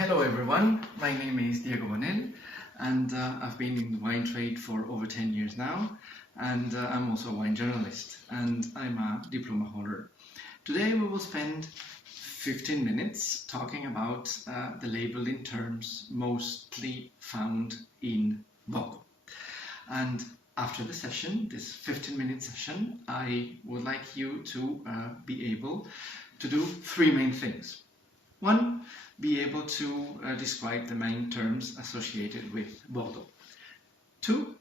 Hello everyone, my name is Diego Bonel and I've been in the wine trade for over 10 years now, and I'm also a wine journalist and I'm a diploma holder. Today we will spend 15 minutes talking about the labeling terms mostly found in Bordeaux. And after the session, this 15-minute session, I would like you to be able to do three main things. One, be able to describe the main terms associated with Bordeaux. Two,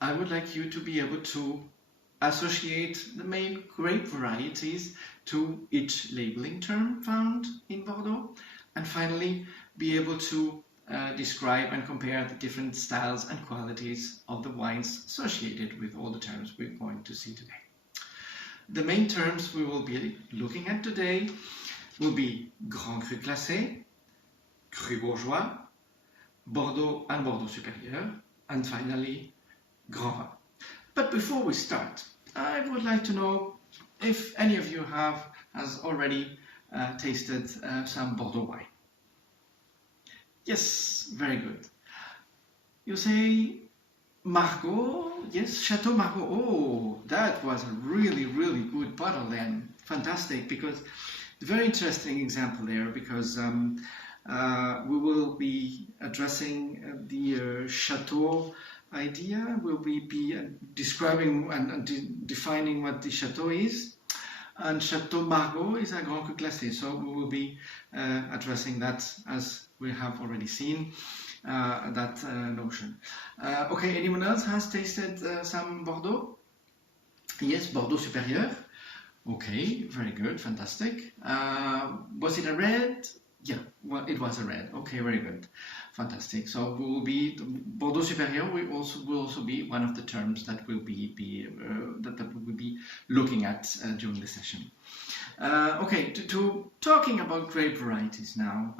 I would like you to be able to associate the main grape varieties to each labeling term found in Bordeaux. And finally, be able to describe and compare the different styles and qualities of the wines associated with all the terms we're going to see today. The main terms we will be looking at today will be Grand Cru Classé, Cru Bourgeois, Bordeaux and Bordeaux Supérieur, and finally Grand Vin. But before we start, I would like to know if any of you has already tasted some Bordeaux wine. Yes, very good. You say Margaux, yes, Chateau Margaux. Oh, that was a really good bottle then. Fantastic, because very interesting example there, because we will be addressing the chateau idea. Will we be describing and defining what the chateau is? And Chateau Margaux is a Grand Cru Classé, so we will be addressing that as we have already seen that notion. Okay, anyone else has tasted some Bordeaux? Yes, Bordeaux Supérieur. Okay, very good, fantastic. Was it a red? Yeah, well, it was a red. Okay, very good, fantastic. So we will be Bordeaux Supérieur. Will also be one of the terms that we'll be looking at during the session. Okay, to talking about grape varieties now.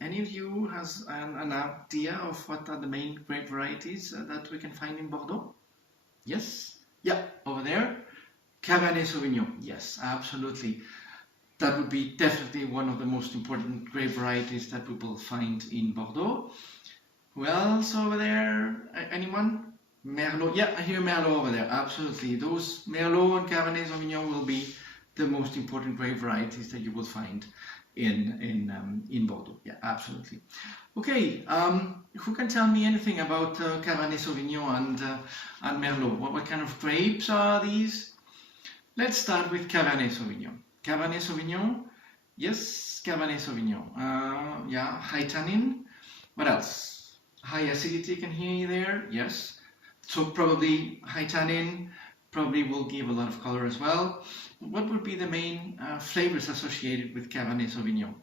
Any of you has an idea of what are the main grape varieties that we can find in Bordeaux? Yes, yeah, over there. Cabernet Sauvignon, yes, absolutely. That would be definitely one of the most important grape varieties that we will find in Bordeaux. Who else over there? Anyone? Merlot, yeah, I hear Merlot over there, absolutely. Those Merlot and Cabernet Sauvignon will be the most important grape varieties that you will find in Bordeaux, yeah, absolutely. Okay, who can tell me anything about Cabernet Sauvignon and Merlot? What kind of grapes are these? Let's start with Cabernet Sauvignon. Cabernet Sauvignon, yes, Cabernet Sauvignon. Yeah, high tannin. What else? High acidity, can hear you there, yes. So probably high tannin, probably will give a lot of color as well. What would be the main flavors associated with Cabernet Sauvignon?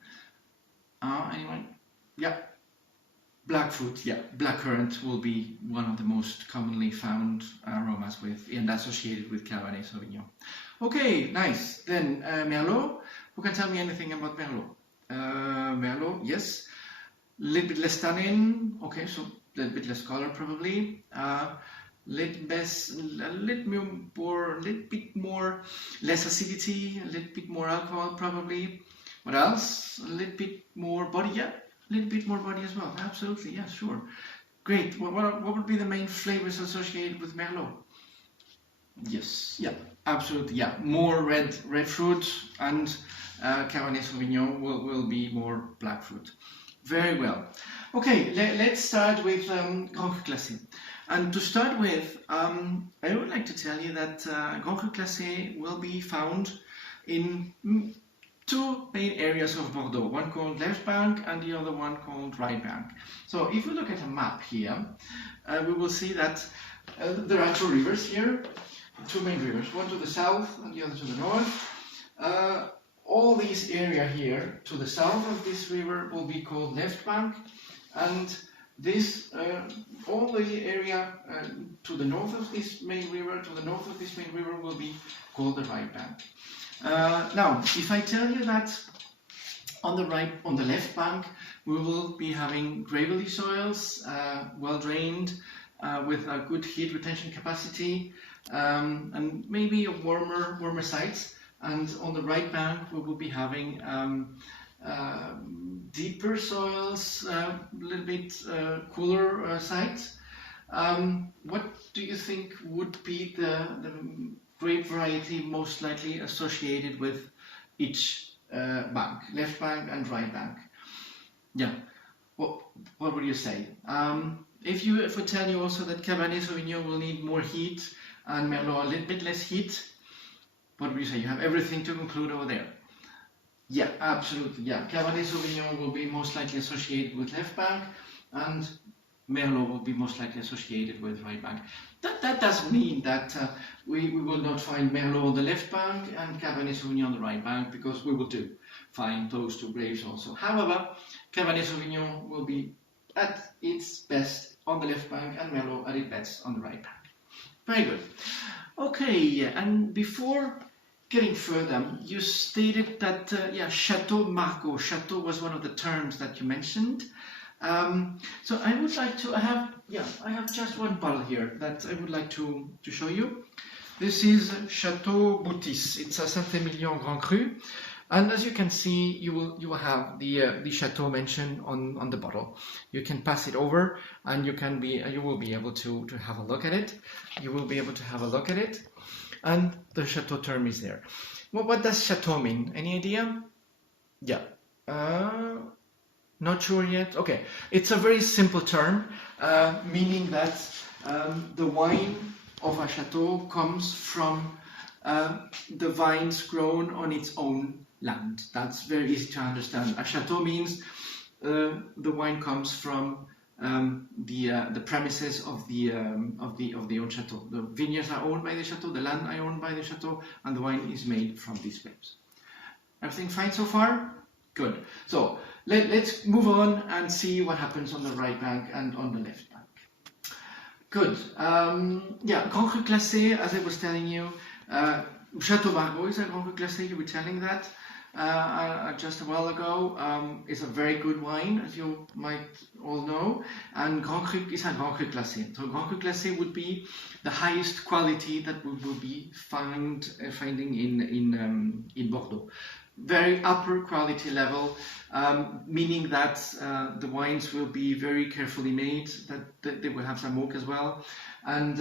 Anyone? Yeah. Black fruit, yeah, blackcurrant will be one of the most commonly found aromas with and associated with Cabernet Sauvignon. Okay, nice. Then Merlot. Who can tell me anything about Merlot? Merlot, yes. A little bit less tannin. Okay, so a little bit less color probably. Little bit more less acidity, a little bit more alcohol probably. What else? A little bit more body, yeah. A little bit more body as well, absolutely, yeah, sure. Great, what would be the main flavors associated with Merlot? Yes, yeah, absolutely, yeah, more red fruit, and Cabernet Sauvignon will be more black fruit. Very well. Okay, let's start with Grand Cru Classé. And to start with, I would like to tell you that Grand Cru Classé will be found in two main areas of Bordeaux, one called left bank and the other one called right bank. So if we look at a map here, we will see that there are two rivers here, two main rivers, one to the south and the other to the north. All this area here to the south of this river will be called left bank, and this all the area to the north of this main river, will be called the right bank. Now, if I tell you that on the left bank, we will be having gravelly soils, well drained, with a good heat retention capacity, and maybe a warmer sites. And on the right bank, we will be having deeper soils, a little bit cooler sites. What do you think would be the grape variety most likely associated with each bank, left bank and right bank? Yeah, what would you say? If we tell you also that Cabernet Sauvignon will need more heat and Merlot a little bit less heat, what would you say? You have everything to conclude over there. Yeah, absolutely. Yeah, Cabernet Sauvignon will be most likely associated with left bank, and Merlot will be most likely associated with right bank. That doesn't mean that we will not find Merlot on the left bank and Cabernet Sauvignon on the right bank, because we will find those two grapes also. However, Cabernet Sauvignon will be at its best on the left bank and Merlot at its best on the right bank. Very good. Okay, and before getting further, you stated that Chateau Margaux. Chateau was one of the terms that you mentioned. So I would like to, I have just one bottle here that I would like to show you. This is Chateau Boutis. It's a Saint-Emilion Grand Cru. And as you can see, you will have the chateau mentioned on the bottle. You can pass it over, and you will be able to have a look at it. You will be able to have a look at it, and the chateau term is there. Well, what does chateau mean? Any idea? Yeah. Not sure yet. Okay, it's a very simple term, meaning that the wine of a chateau comes from the vines grown on its own land. That's very easy to understand. A chateau means the wine comes from the premises of the own chateau. The vineyards are owned by the chateau, the land are owned by the chateau, and the wine is made from these grapes. Everything fine so far? Good. So let's move on and see what happens on the right bank and on the left bank. Good. Grand Cru Classé, as I was telling you, Chateau Margaux is a Grand Cru Classé. You were telling that just a while ago. It's a very good wine, as you might all know, and Grand Cru is a Grand Cru Classé. So Grand Cru Classé would be the highest quality that we will be finding in Bordeaux. Very upper quality level, meaning that the wines will be very carefully made, that they will have some oak as well. And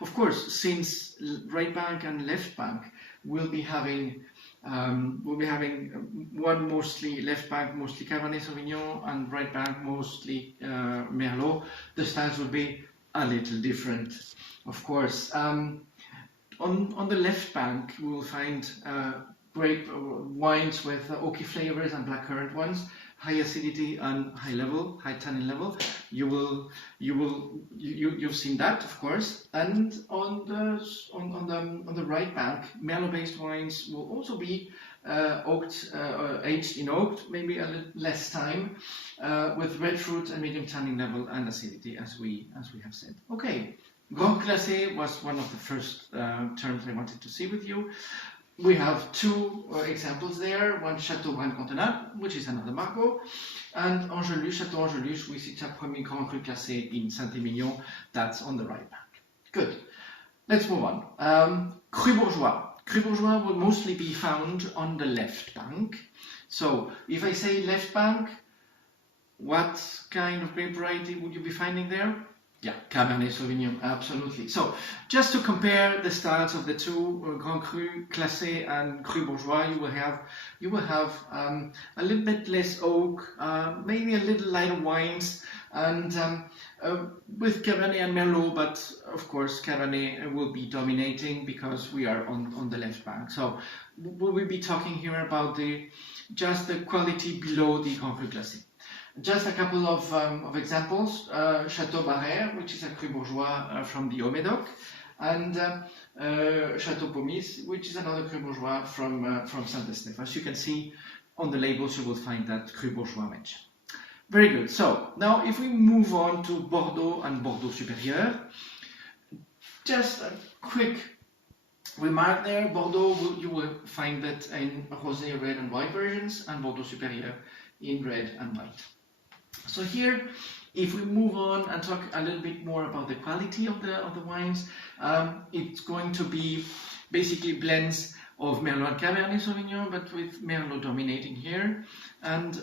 of course, since right bank and left bank will be having one mostly left bank, mostly Cabernet Sauvignon, and right bank mostly Merlot, the styles will be a little different, of course. On the left bank, we will find grape wines with oaky flavors and blackcurrant ones, high acidity and high tannin level. You've seen that, of course. And on the right bank, Merlot-based wines will also be aged in oak, maybe a little less time, with red fruit and medium tannin level and acidity, as we have said. Okay, Grand Classé was one of the first terms I wanted to see with you. We have two examples there, one Chateau Brun Cantonal, which is another Margaux, and Angelus, Chateau Angelus, which is a premier Grand Cru Classé in Saint-Emilion, that's on the right bank. Good. Let's move on. Cru Bourgeois. Cru Bourgeois will mostly be found on the left bank. So, if I say left bank, what kind of grape variety would you be finding there? Yeah, Cabernet Sauvignon, absolutely. So, just to compare the styles of the two, Grand Cru Classé and Cru Bourgeois, you will have a little bit less oak, maybe a little lighter wines, and with Cabernet and Merlot, but of course Cabernet will be dominating because we are on the left bank. So, we will be talking here about just the quality below the Grand Cru Classé. Just a couple of examples. Chateau Barrère, which is a Cru Bourgeois from the Haut-Médoc, and Chateau Pomis, which is another Cru Bourgeois from Saint-Estèphe. As you can see on the labels, you will find that Cru Bourgeois mentioned. Very good. So now if we move on to Bordeaux and Bordeaux Supérieur, just a quick remark there. Bordeaux, you will find that in rosé, red and white versions, and Bordeaux Supérieur in red and white. So here, if we move on and talk a little bit more about the quality of the wines, it's going to be basically blends of Merlot and Cabernet Sauvignon, but with Merlot dominating here, and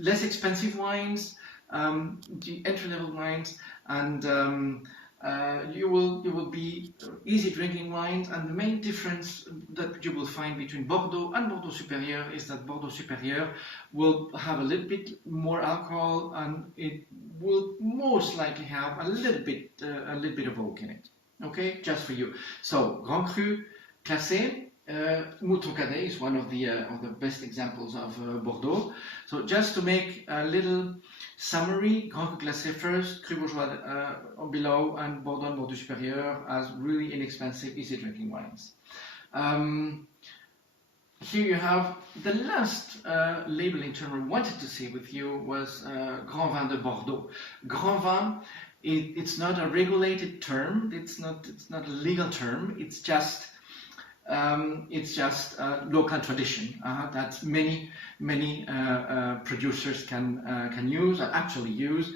less expensive wines, the entry-level wines, and you will be easy drinking wines. And the main difference that you will find between Bordeaux and Bordeaux Supérieur is that Bordeaux Supérieur will have a little bit more alcohol, and it will most likely have a little bit of oak in it. Okay, just for you. So Grand Cru Classé. Mouton Cadet is one of the best examples of Bordeaux. So just to make a little summary, Grand Cru Classé first, Cru Bourgeois below, and Bordeaux and Bordeaux Supérieur as really inexpensive, easy drinking wines. Here you have the last labeling term I wanted to say with you was Grand Vin de Bordeaux. Grand Vin, it's not a regulated term, it's not a legal term, it's just local tradition that many producers can use and actually use.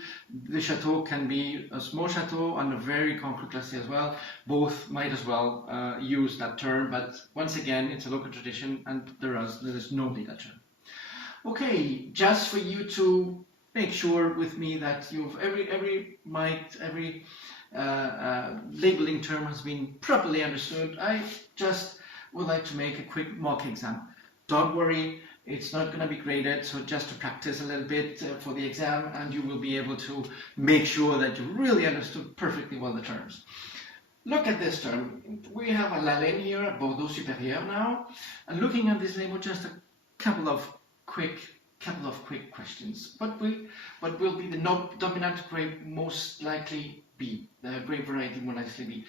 The chateau can be a small chateau and a very Grand Cru Classé as well. Both might as well use that term, but once again, it's a local tradition and there is no legal term. Okay, just for you to make sure with me that you've every labeling term has been properly understood, I just would like to make a quick mock exam. Don't worry, it's not going to be graded, so just to practice a little bit for the exam, and you will be able to make sure that you really understood perfectly well the terms. Look at this term. We have a Lalenne here, a Bordeaux Supérieur now, and looking at this label, just a couple of quick questions. What will be the dominant grape most likely be? The grape variety more likely be?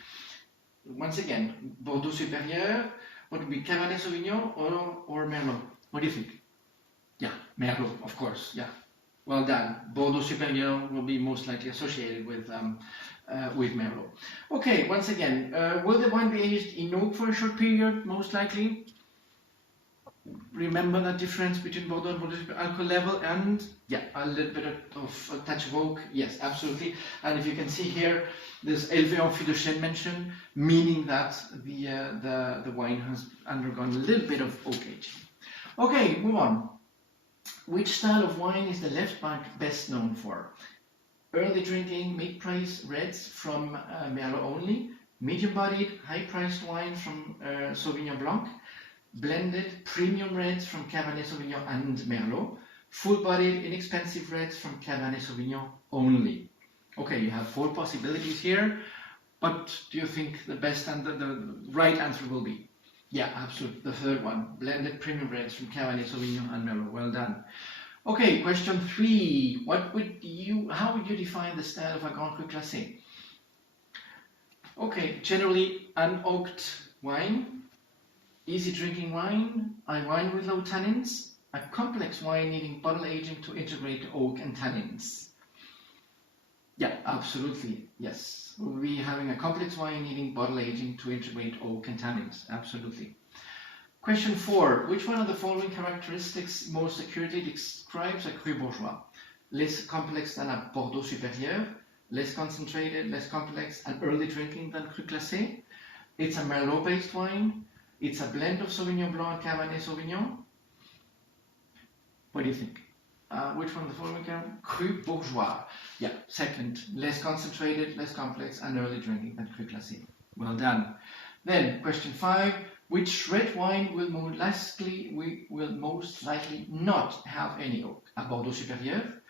Once again, Bordeaux Supérieur. What would be Cabernet Sauvignon or Merlot? What do you think? Yeah, Merlot, of course. Yeah, well done. Bordeaux Supérieur will be most likely associated with Merlot. Okay, once again, will the wine be aged in oak for a short period? Most likely. Remember that difference between Bordeaux and Bordeaux alcohol level, and yeah, a little bit of a touch of oak. Yes, absolutely. And if you can see here, there's élevé en fût de chêne mentioned, meaning that the wine has undergone a little bit of oak aging. Okay, move on. Which style of wine is the left bank best known for? Early drinking, mid-price reds from Merlot only, medium-bodied, high-priced wine from Sauvignon Blanc, blended premium reds from Cabernet Sauvignon and Merlot, full-bodied inexpensive reds from Cabernet Sauvignon only. Okay, you have 4 possibilities here, but do you think the best and the right answer will be? Yeah, absolutely, the third one, blended premium reds from Cabernet Sauvignon and Merlot. Well done. Okay, question 3. How would you define the style of a Grand Cru Classé? Okay, generally unoaked wine, easy drinking wine, a wine with low tannins, a complex wine needing bottle aging to integrate oak and tannins. Yeah, absolutely, yes. We'll be having a complex wine needing bottle aging to integrate oak and tannins, absolutely. Question 4. Which one of the following characteristics most accurately describes a Cru Bourgeois? Less complex than a Bordeaux Supérieur, less concentrated, less complex, and early drinking than Cru Classé. It's a Merlot-based wine. It's a blend of Sauvignon Blanc and Cabernet Sauvignon. What do you think? Which one of the following Cru Bourgeois. Yeah, second, less concentrated, less complex, and early drinking than Cru Classé. Well done. Then, question 5. Which red wine will most likely not have any oak? A Bordeaux Supérieur,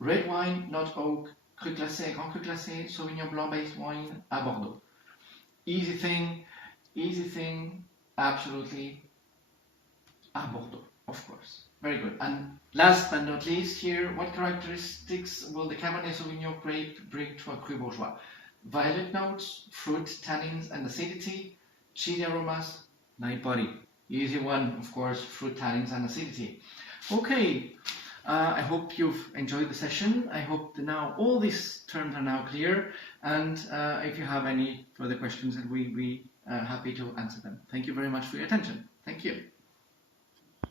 red wine, not oak, Cru Classé, Grand Cru Classé, Sauvignon Blanc-based wine, a Bordeaux. Easy thing, absolutely, a Bordeaux, of course. Very good. And last but not least here, what characteristics will the Cabernet Sauvignon grape bring to a Cru Bourgeois? Violet notes, fruit, tannins, and acidity, cheesy aromas, light body. Easy one, of course, fruit, tannins, and acidity. Okay, I hope you've enjoyed the session. I hope that now all these terms are now clear, and if you have any further questions, we'll be happy to answer them. Thank you very much for your attention. Thank you.